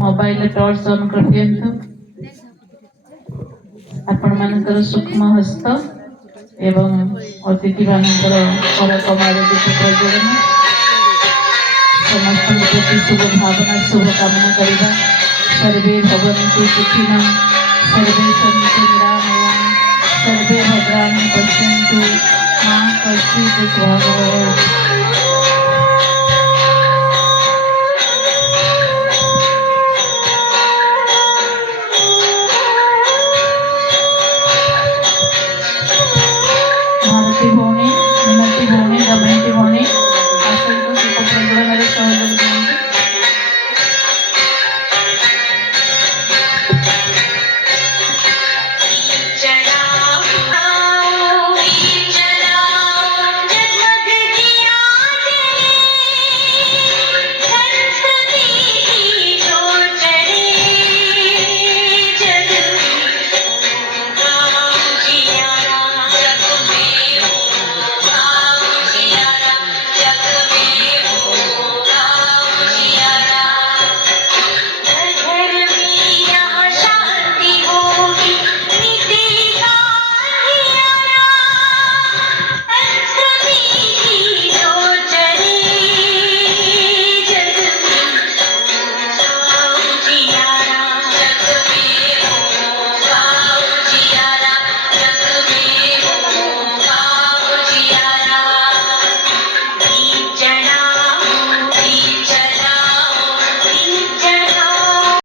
Mobile torch on कर दियंतु आपण मानकर सूक्ष्म हस्त एवं अतिथि मानकर कर कमाल प्रज्वलन समस्त प्रति शुभ भावना शुभ कामना करवा। सर्वे भवन्तु सुखिनः सर्वे सन्तु निरामयाः सर्वे भद्राणि पश्यन्तु मां कश्चित् दुःखभाग् भवेत्।